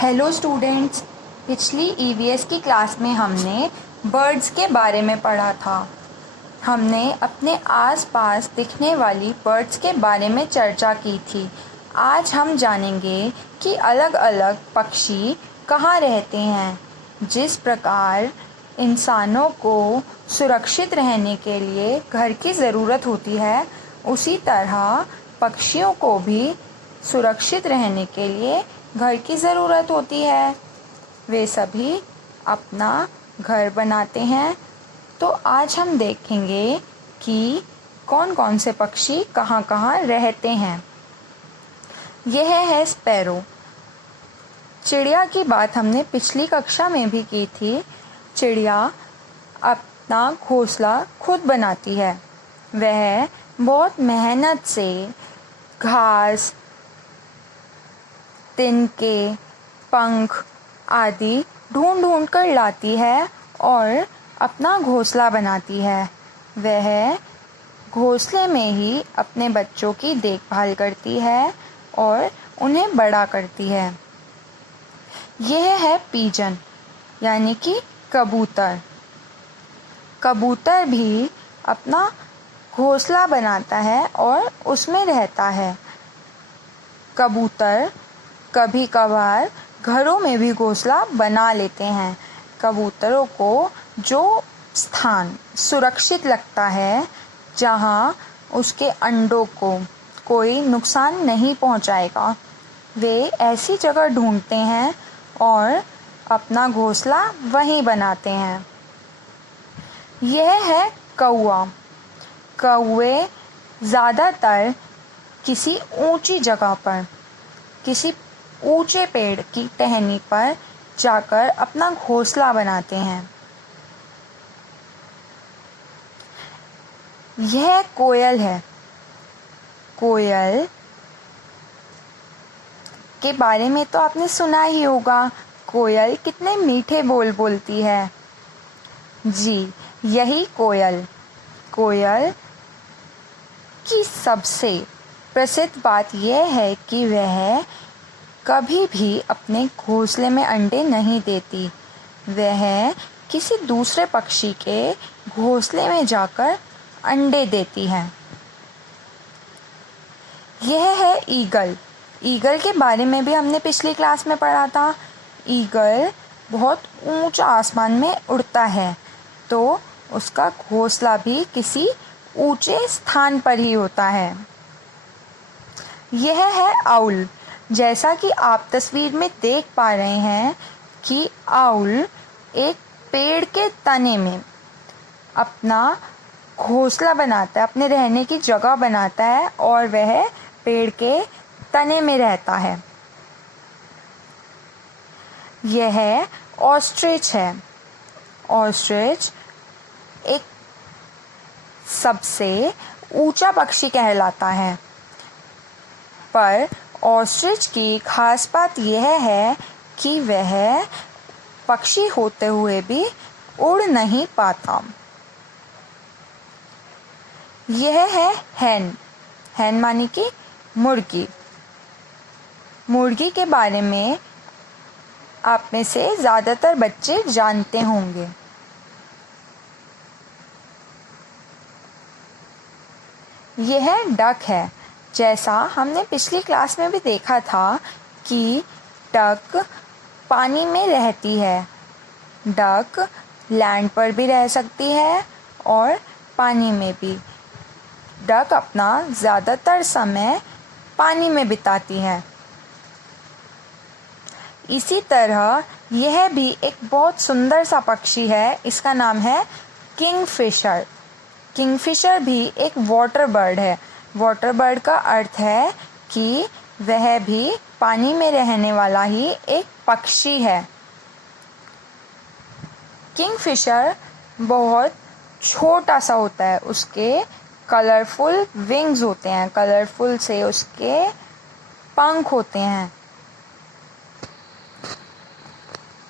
Hello students, पिछली EVS की class में हमने बर्ड्स के बारे में पढ़ा था। हमने अपने आसपास दिखने वाली बर्ड्स के बारे में चर्चा की थी। आज हम जानेंगे कि अलग अलग पक्षी कहाँ रहते हैं। जिस प्रकार इंसानों को सुरक्षित रहने के लिए घर की ज़रूरत होती है, उसी तरह पक्षियों को भी सुरक्षित रहने के लिए घर की ज़रूरत होती है। वे सभी अपना घर बनाते हैं। तो आज हम देखेंगे कि कौन कौन से पक्षी कहाँ कहाँ रहते हैं। यह है स्पैरो। चिड़िया की बात हमने पिछली कक्षा में भी की थी। चिड़िया अपना घोंसला खुद बनाती है। वह बहुत मेहनत से घास, तिनके, पंख आदि ढूंढ ढूंढ कर लाती है और अपना घोंसला बनाती है। वह घोंसले में ही अपने बच्चों की देखभाल करती है और उन्हें बड़ा करती है। यह है पीजन यानी कि कबूतर। कबूतर भी अपना घोंसला बनाता है और उसमें रहता है। कबूतर कभी कभार घरों में भी घोंसला बना लेते हैं। कबूतरों को जो स्थान सुरक्षित लगता है, जहां उसके अंडों को कोई नुकसान नहीं पहुंचाएगा, वे ऐसी जगह ढूंढते हैं और अपना घोंसला वहीं बनाते हैं। यह है कौवा। कौवे ज़्यादातर किसी ऊंची जगह पर, किसी ऊंचे पेड़ की टहनी पर जाकर अपना घोंसला बनाते हैं। यह कोयल है। कोयल के बारे में तो आपने सुना ही होगा। कोयल कितने मीठे बोल बोलती है। जी, यही कोयल। कोयल की सबसे प्रसिद्ध बात यह है कि वह कभी भी अपने घोंसले में अंडे नहीं देती। वह किसी दूसरे पक्षी के घोंसले में जाकर अंडे देती है। यह है ईगल। ईगल के बारे में भी हमने पिछली क्लास में पढ़ा था। ईगल बहुत ऊंचा आसमान में उड़ता है, तो उसका घोंसला भी किसी ऊंचे स्थान पर ही होता है। यह है आउल। जैसा कि आप तस्वीर में देख पा रहे हैं कि आउल एक पेड़ के तने में अपना घोंसला बनाता है, अपने रहने की जगह बनाता है और वह पेड़ के तने में रहता है। यह ऑस्ट्रिच है। ऑस्ट्रिच एक सबसे ऊंचा पक्षी कहलाता है, पर ऑस्ट्रिच की खास बात यह है कि वह पक्षी होते हुए भी उड़ नहीं पाता। यह है हैन। हैन मानी कि मुर्गी। मुर्गी के बारे में आप में से ज़्यादातर बच्चे जानते होंगे। यह डक है। जैसा हमने पिछली क्लास में भी देखा था कि डक पानी में रहती है। डक लैंड पर भी रह सकती है और पानी में भी। डक अपना ज़्यादातर समय पानी में बिताती है। इसी तरह यह भी एक बहुत सुंदर सा पक्षी है। इसका नाम है किंगफिशर। किंगफिशर भी एक वाटर बर्ड है। वाटर बर्ड का अर्थ है कि वह भी पानी में रहने वाला ही एक पक्षी है। किंगफिशर बहुत छोटा सा होता है। उसके कलरफुल विंग्स होते हैं। कलरफुल से उसके पंख होते हैं।